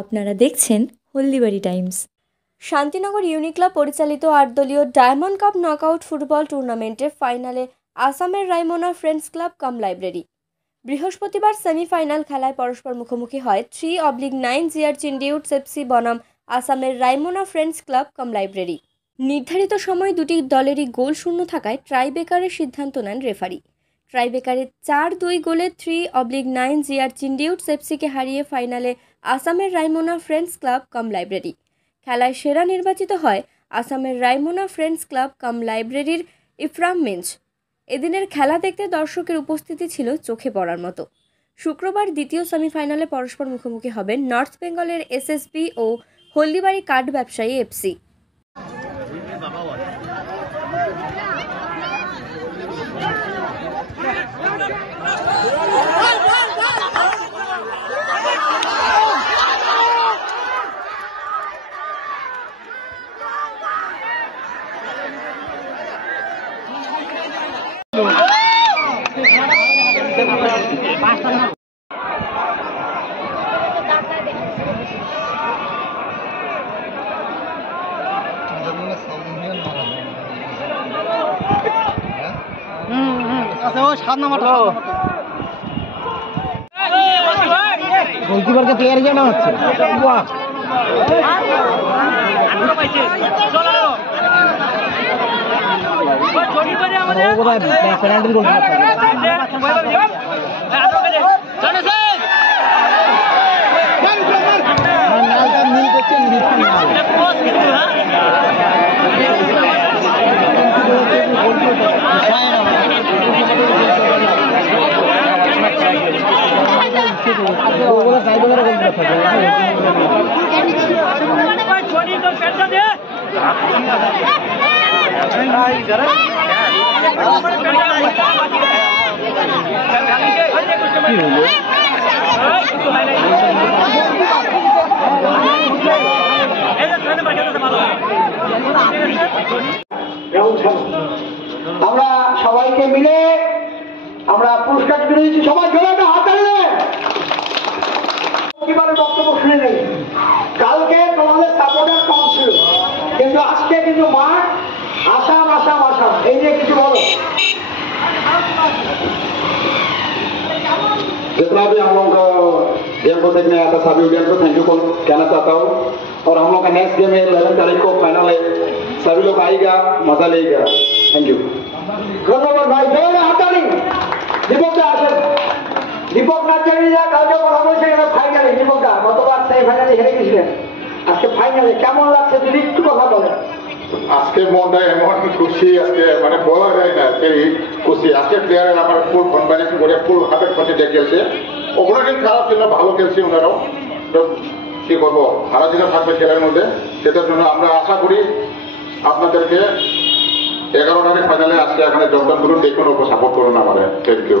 আপনারা দেখছেন Haldibari Times. Shantinagar unique club পরিচালিত 8 দলীয় ডায়মন্ড কাপ নকআউট ফুটবল টুর্নামেন্টের ফাইনালে আসামের রাইমোনা ফ্রেন্ডস ক্লাব কাম লাইব্রেরি। বৃহস্পতিবার সেমিফাইনাল খেলায় পরস্পর মুখোমুখি হয় 3/9 জিআর চিন্ডিউট এফসি বনাম আসামের রাইমোনা ফ্রেন্ডস ক্লাব কাম লাইব্রেরি। নির্ধারিত সময় দুটি দলেরই গোল শূন্য থাকায় ট্রাইবেকারের সিদ্ধান্ত নেন রেফারি। ট্রাইবেকারের 4-2 গোলে 3/9 জিআর চিন্ডিউট এফসিকে হারিয়ে ফাইনালে আসামের রাইমোনা ফ্রেন্ডস ক্লাব কাম লাইব্রেরি। খেলায় সেরা নির্বাচিত হয় আসামের রাইমোনা ফ্রেন্ডস ক্লাব কাম লাইব্রেরির ইফরাম মিঞ্জ। এদিনের খেলা দেখতে দর্শকের উপস্থিতি ছিল চোখে পড়ার মতো। শুক্রবার দ্বিতীয় সেমিফাইনালে পরস্পর মুখোমুখি হবেন নর্থ বেঙ্গলের এসএসবি ও হলদিবাড়ি কার্ড ব্যবসায়ী এফসি। গোলকিপারকে প্লেয়ার জানা হচ্ছে আমরা সবাইকে মিলে আমরা পুরস্কার দিয়েছি। সবাই জোরে একটা হাত তালি। কিভাবে বক্তব্য শুনে নেই, কালকে তোমাদের সাপোর্টার কম ছিল, কিন্তু আজকে কিন্তু মাঠ আসাম আসাম আসাম। এই নিয়ে কিছু বলো। जितना भी हम लोग गेम को देखने आया था सभी गेम को थैंक यू कहना चाहता हूँ। और हम लोग का नेक्स्ट गेम है 11 तारीख को फाइनल है, सभी लोग आएगा, मजा लेगा। Thank you. ধন্যবাদ ভাই। দীপকটা আসেন। দীপক নাচারিরা কালকে কথা বলছে ফাইনালে। দীপকটা গতবার সেই ফাইনালে হেরে গেছিলেন, আজকে ফাইনালে কেমন লাগছে যদি একটু কথা বলেন। আজকে মনটা এমন খুশি, আজকে মানে বলা যায় না সেই খুশি। আজকে প্লেয়ারের আমার ফুল কনফিডেন্স করে ফুল 100% খেলছে। ওপোনেন্ট খারাপ ছিল, ভালো খেলছে ওনারাও। কি করবো, হারা জিরা থাকবে খেলার মধ্যে। সেটার জন্য আমরা আশা করি আপনাদেরকে 11 তারিখ ফাইনালে আজকে এখানে যোগদান করুন, দেখুন, সাপোর্ট করুন আমাদের। Thank you.